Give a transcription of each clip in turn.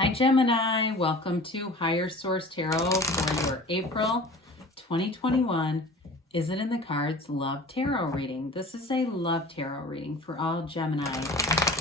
Hi Gemini, welcome to Higher Source Tarot for your April 2021 Is It in the Cards Love Tarot reading. This is a love tarot reading for all Gemini,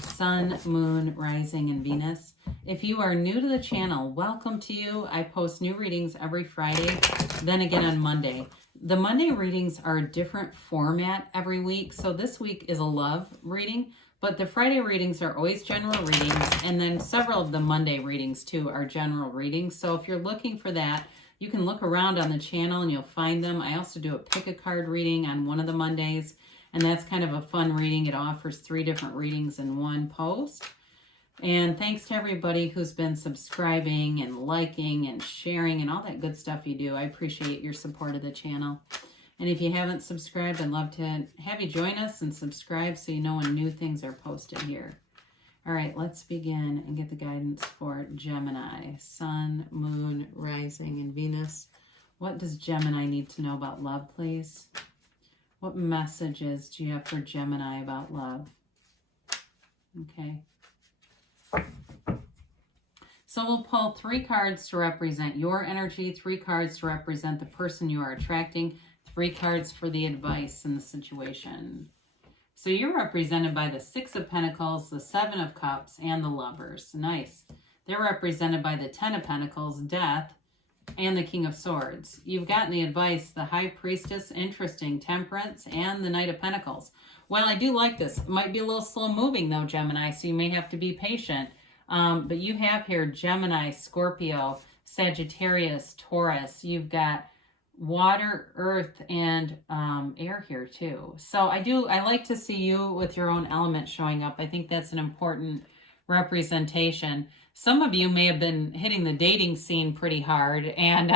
Sun, Moon, Rising, and Venus. If you are new to the channel, welcome to you. I post new readings every Friday, then again on Monday. The Monday readings are a different format every week, so this week is a love reading. But the Friday readings are always general readings, and then several of the Monday readings too are general readings. So if you're looking for that, you can look around on the channel and you'll find them. I also do a pick a card reading on one of the Mondays, and that's kind of a fun reading. It offers 3 different readings in one post. And thanks to everybody who's been subscribing and liking and sharing and all that good stuff you do. I appreciate your support of the channel. And if you haven't subscribed, I'd love to have you join us and subscribe so you know when new things are posted here. All right, let's begin and get the guidance for Gemini, Sun, Moon, Rising, and Venus. What does Gemini need to know about love, please? What messages do you have for Gemini about love? Okay. So we'll pull 3 cards to represent your energy, 3 cards to represent the person you are attracting, 3 cards for the advice in the situation. So you're represented by the 6 of Pentacles, the 7 of Cups, and the Lovers. Nice. They're represented by the 10 of Pentacles, Death, and the King of Swords. You've gotten the advice, the High Priestess, interesting, Temperance, and the Knight of Pentacles. Well, I do like this. It might be a little slow moving though, Gemini, so you may have to be patient. But you have here Gemini, Scorpio, Sagittarius, Taurus. You've got water, earth, and air here too. So I like to see you with your own element showing up. I think that's an important representation. Some of you may have been hitting the dating scene pretty hard, and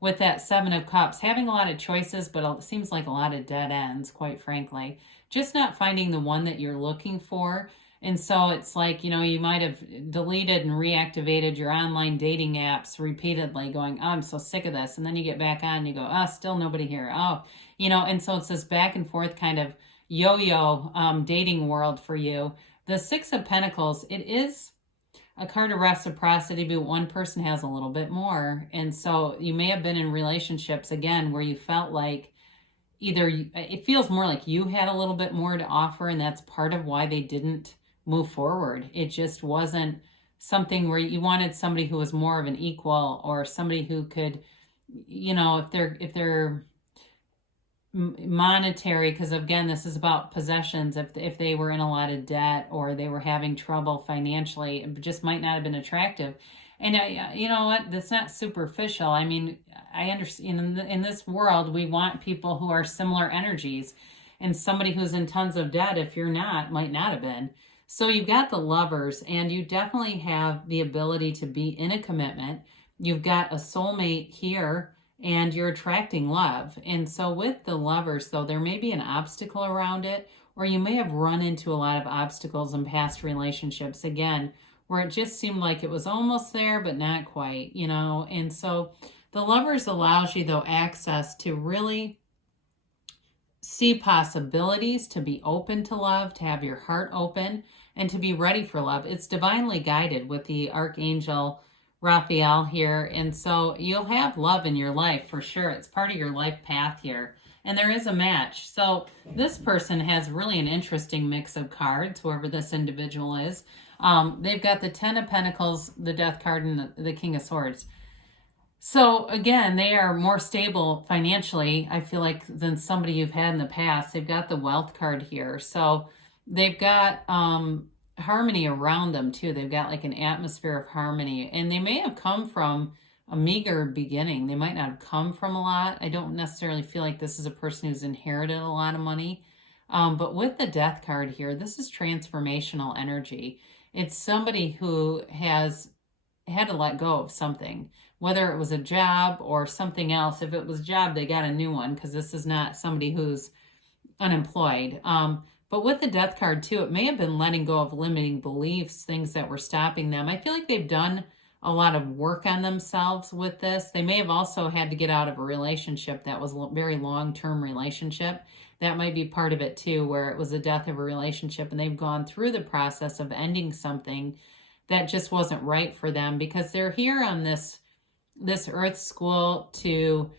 with that 7 of Cups, having a lot of choices, but it seems like a lot of dead ends, quite frankly. Just not finding the one that you're looking for. And so it's like, you might have deleted and reactivated your online dating apps repeatedly going, oh, I'm so sick of this. And then you get back on and you go, oh, still nobody here. Oh, and so it's this back and forth kind of yo-yo dating world for you. The 6 of Pentacles, it is a card of reciprocity, but one person has a little bit more. And so you may have been in relationships, again, where you felt like it feels more like you had a little bit more to offer, and that's part of why they didn't move forward. It just wasn't something where you wanted somebody who was more of an equal, or somebody who could, if they're monetary, because again, this is about possessions. If they were in a lot of debt or they were having trouble financially, it just might not have been attractive. And you know what? That's not superficial. I mean, I understand in this world, we want people who are similar energies, and somebody who's in tons of debt, if you're not, might not have been. So you've got the Lovers, and you definitely have the ability to be in a commitment. You've got a soulmate here, and you're attracting love. And so with the Lovers, though, there may be an obstacle around it, or you may have run into a lot of obstacles in past relationships, again, where it just seemed like it was almost there, but not quite, And so the Lovers allows you, though, access to really see possibilities, to be open to love, to have your heart open, and to be ready for love. It's divinely guided with the Archangel Raphael here. And so you'll have love in your life for sure. It's part of your life path here. And there is a match. So this person has really an interesting mix of cards, whoever this individual is. They've got the 10 of Pentacles, the Death card, and the King of Swords. So again, they are more stable financially, I feel like, than somebody you've had in the past. They've got the Wealth card here. So they've got harmony around them too. They've got like an atmosphere of harmony, and they may have come from a meager beginning. They might not have come from a lot. I don't necessarily feel like this is a person who's inherited a lot of money. But with the Death card here, this is transformational energy. It's somebody who has had to let go of something, whether it was a job or something else. If it was a job, they got a new one, because this is not somebody who's unemployed. But with the Death card too, it may have been letting go of limiting beliefs, things that were stopping them. I feel like they've done a lot of work on themselves with this. They may have also had to get out of a relationship that was a very long-term relationship. That might be part of it too, where it was the death of a relationship and they've gone through the process of ending something that just wasn't right for them, because they're here on this earth school to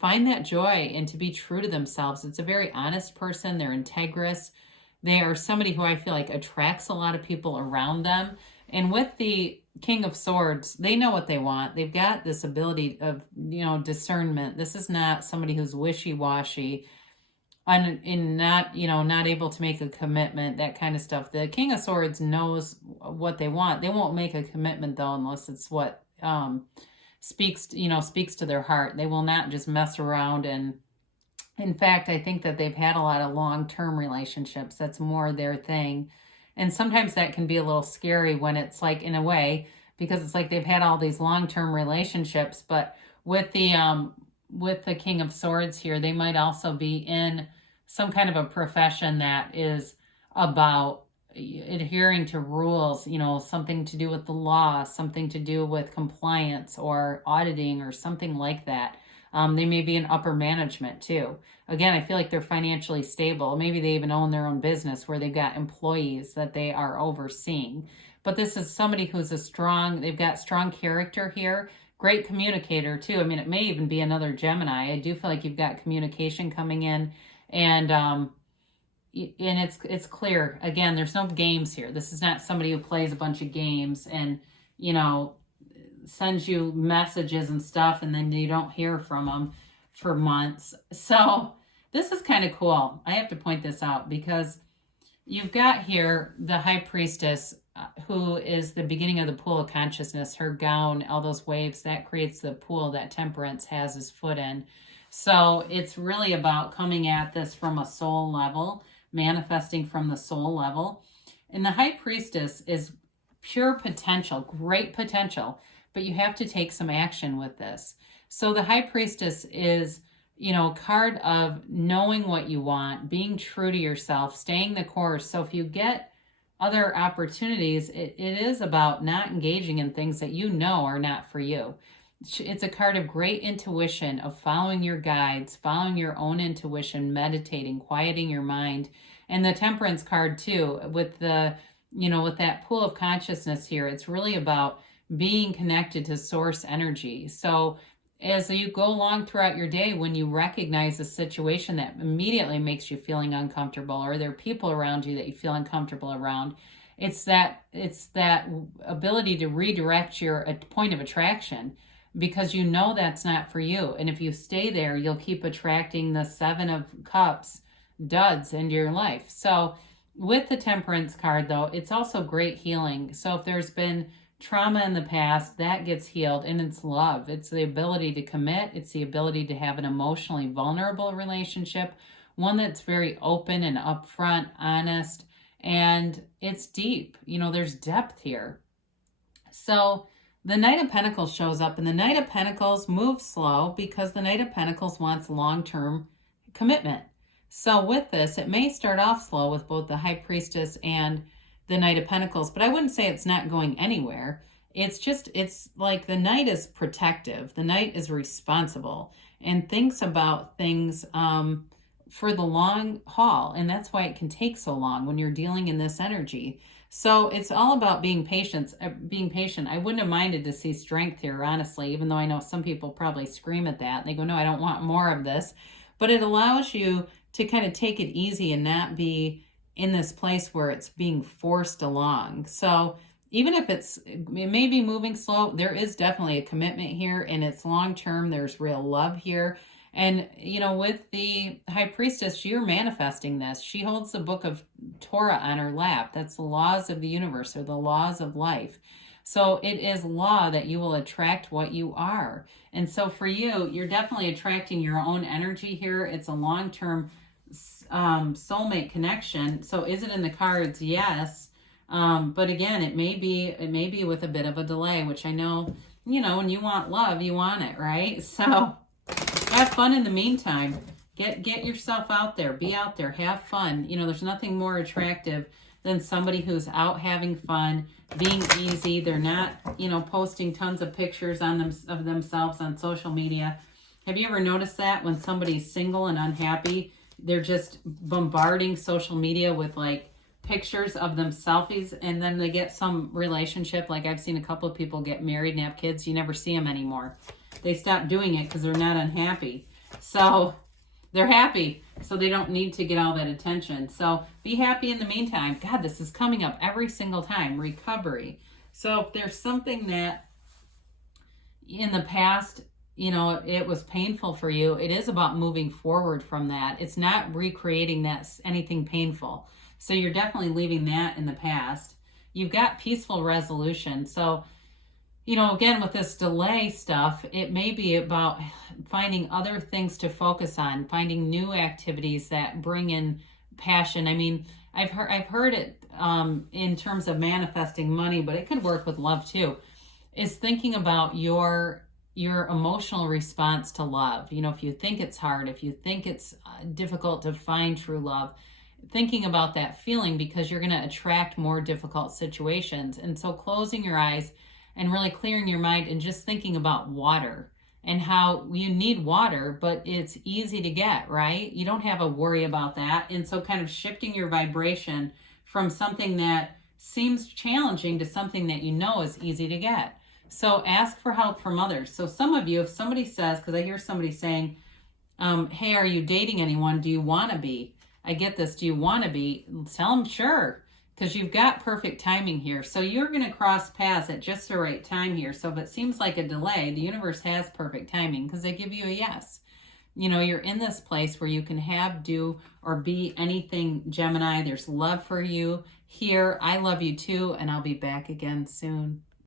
find that joy and to be true to themselves. It's a very honest person. They're integrous. They are somebody who I feel like attracts a lot of people around them. And with the King of Swords, they know what they want. They've got this ability of, discernment. This is not somebody who's wishy-washy and not, not able to make a commitment, that kind of stuff. The King of Swords knows what they want. They won't make a commitment, though, unless it's what speaks to their heart. They will not just mess around. And in fact, I think that they've had a lot of long-term relationships. That's more their thing. And sometimes that can be a little scary when it's like, in a way, because it's like they've had all these long-term relationships. But with the King of Swords here, they might also be in some kind of a profession that is about adhering to rules, something to do with the law, something to do with compliance or auditing or something like that. They may be in upper management too. Again, I feel like they're financially stable. Maybe they even own their own business where they've got employees that they are overseeing. But this is somebody who's they've got strong character here. Great communicator too. I mean, it may even be another Gemini. I do feel like you've got communication coming in, and it's clear. Again, there's no games here. This is not somebody who plays a bunch of games and, sends you messages and stuff, and then you don't hear from them for months. So this is kind of cool. I have to point this out because you've got here the High Priestess, who is the beginning of the pool of consciousness. Her gown, all those waves, that creates the pool that Temperance has his foot in. So it's really about coming at this from a soul level, manifesting from the soul level. And the High Priestess is pure potential, great potential, but you have to take some action with this. So the High Priestess is, a card of knowing what you want, being true to yourself, staying the course. So if you get other opportunities, it is about not engaging in things that are not for you. It's a card of great intuition, of following your guides, following your own intuition, meditating, quieting your mind. And the Temperance card too, with with that pool of consciousness here, it's really about being connected to source energy. So as you go along throughout your day, when you recognize a situation that immediately makes you feeling uncomfortable, or there are people around you that you feel uncomfortable around, it's that ability to redirect your point of attraction, because that's not for you. And if you stay there, you'll keep attracting the Seven of Cups duds into your life. So with the Temperance card, though, it's also great healing. So if there's been trauma in the past, that gets healed, and it's love. It's the ability to commit. It's the ability to have an emotionally vulnerable relationship, one that's very open and upfront, honest, and it's deep. There's depth here. So the Knight of Pentacles shows up, and the Knight of Pentacles moves slow because the Knight of Pentacles wants long-term commitment. So with this, it may start off slow with both the High Priestess and the Knight of Pentacles, but I wouldn't say it's not going anywhere. It's like the Knight is protective. The Knight is responsible and thinks about things for the long haul. And that's why it can take so long when you're dealing in this energy. So it's all about being patient. I wouldn't have minded to see strength here, honestly, even though I know some people probably scream at that. And they go, no, I don't want more of this. But it allows you to kind of take it easy and not be in this place where it's being forced along. So even if it may be moving slow, there is definitely a commitment here, and it's long-term. There's real love here. And, with the High Priestess, you're manifesting this. She holds the book of Torah on her lap. That's the laws of the universe, or the laws of life. So it is law that you will attract what you are. And so for you, you're definitely attracting your own energy here. It's a long-term soulmate connection. So is it in the cards? Yes. But again, it may be with a bit of a delay, which I know, when you want love, you want it, right? So have fun in the meantime. Get yourself out there. Be out there. Have fun. There's nothing more attractive than somebody who's out having fun, being easy. They're not, posting tons of pictures of themselves on social media. Have you ever noticed that when somebody's single and unhappy, they're just bombarding social media with like pictures of them selfies, and then they get some relationship. Like I've seen a couple of people get married and have kids. You never see them anymore. They stop doing it because they're not unhappy. So they're happy. So they don't need to get all that attention. So be happy in the meantime. God, this is coming up every single time. Recovery. So if there's something that in the past, it was painful for you, it is about moving forward from that. It's not recreating anything painful. So you're definitely leaving that in the past. You've got peaceful resolution. So, again, with this delay stuff, it may be about finding other things to focus on, finding new activities that bring in passion. I mean, I've heard it in terms of manifesting money, but it could work with love too. Is thinking about your emotional response to love. If you think it's hard, if you think it's difficult to find true love, thinking about that feeling, because you're going to attract more difficult situations. And so closing your eyes and really clearing your mind and just thinking about water and how you need water, but it's easy to get, right? You don't have a worry about that. And so kind of shifting your vibration from something that seems challenging to something that is easy to get. So ask for help from others. So some of you, if somebody says, because I hear somebody saying, hey, are you dating anyone? Do you want to be? I get this. Do you want to be? Tell them sure, because you've got perfect timing here. So you're going to cross paths at just the right time here. So if it seems like a delay, the universe has perfect timing because they give you a yes. You're in this place where you can have, do, or be anything, Gemini. There's love for you here. I love you too, and I'll be back again soon.